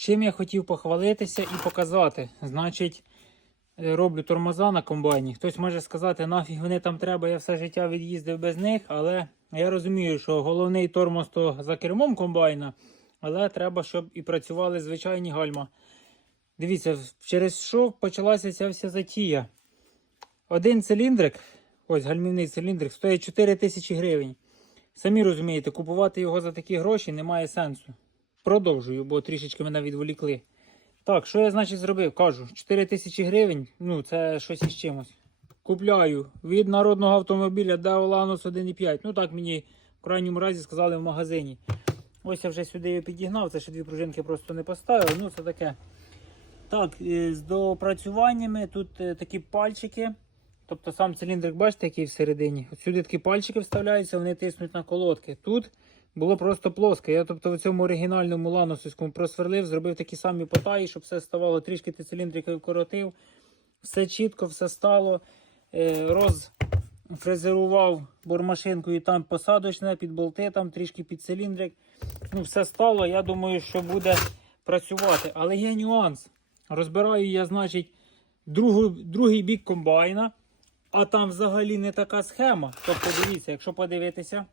Чим я хотів похвалитися і показати. Значить, е, роблю тормоза на комбайні. Хтось може сказати, нафіг вони там треба, я все життя від'їздив без них, але я розумію, що головний тормоз то за кермом комбайна, але треба, щоб і працювали звичайні гальма. Дивіться, через що почалася ця вся затія. Один циліндрик, ось гальмівний циліндрик, стоїть 4 тисячі гривень. Самі розумієте, купувати його за такі гроші немає сенсу. Продовжую, бо трішечки мене відволікли. Так, що я, значить, зробив? Кажу, 4 тисячі гривень, ну це щось із чимось. Купляю від народного автомобіля Deo 1.5. Ну так мені в крайньому разі сказали в магазині. Ось я вже сюди підігнав, це ще дві пружинки просто не поставив. Ну це таке. Так, е, з доопрацюваннями тут е, такі пальчики. Тобто сам циліндрик, бачите, який всередині. От сюди такі пальчики вставляються, вони тиснуть на колодки. Тут було просто плоске. Я тобто в цьому оригінальному ланосовському просверлив, зробив такі самі потаї, щоб все ставало. Трішки ти циліндрики вкоротив. Все чітко, все стало. Е, Розфрезерував бормашинкою там посадочне, під болти, там трішки під циліндрик. Ну, все стало. Я думаю, що буде працювати. Але є нюанс. Розбираю я, значить, другу, другий бік комбайна, а там взагалі не така схема. Тобто, дивіться, якщо подивитися,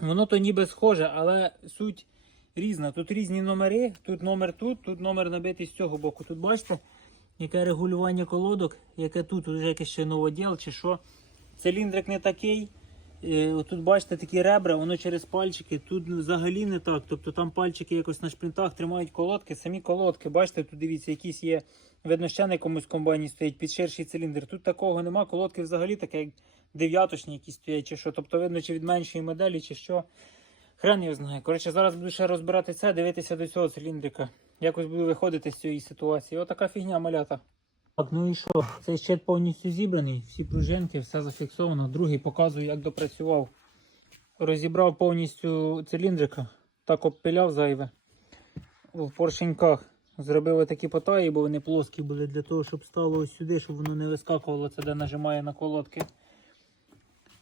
воно то ніби схоже, але суть різна. Тут різні номери, тут номер тут, тут номер набитий з цього боку. Тут бачите, яке регулювання колодок, яке тут, тут вже якесь ще новоділ чи що. Циліндрик не такий. Е, Тут бачите такі ребра, воно через пальчики. Тут взагалі не так. Тобто там пальчики якось на шпринтах тримають колодки, самі колодки. Бачите, тут дивіться, якісь є. Видно, ще на якомусь комбайні стоїть під ширший циліндр. Тут такого нема. Колодки взагалі таке, дев'яточні якісь стоять, чи що. Тобто видно, чи від меншої моделі, чи що. Хрен його знає. Коротше, зараз буду ще розбирати це, дивитися до цього циліндрика. Якось буду виходити з цієї ситуації. Отака фігня малята. Так, ну і що? Цей щит повністю зібраний, всі пружинки, все зафіксовано. Другий показую, як допрацював. Розібрав повністю циліндрика, так обпиляв зайве. В поршеньках зробив такі потаї, бо вони плоскі були для того, щоб стало ось сюди, щоб воно не вискакувало, це де нажимає на колодки.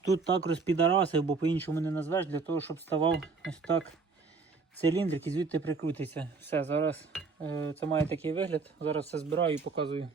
Тут так розпідарасив, бо по-іншому не назвеш, для того, щоб ставав ось так циліндрик і звідти прикрутиться. Все, зараз е, це має такий вигляд. Зараз все збираю і показую.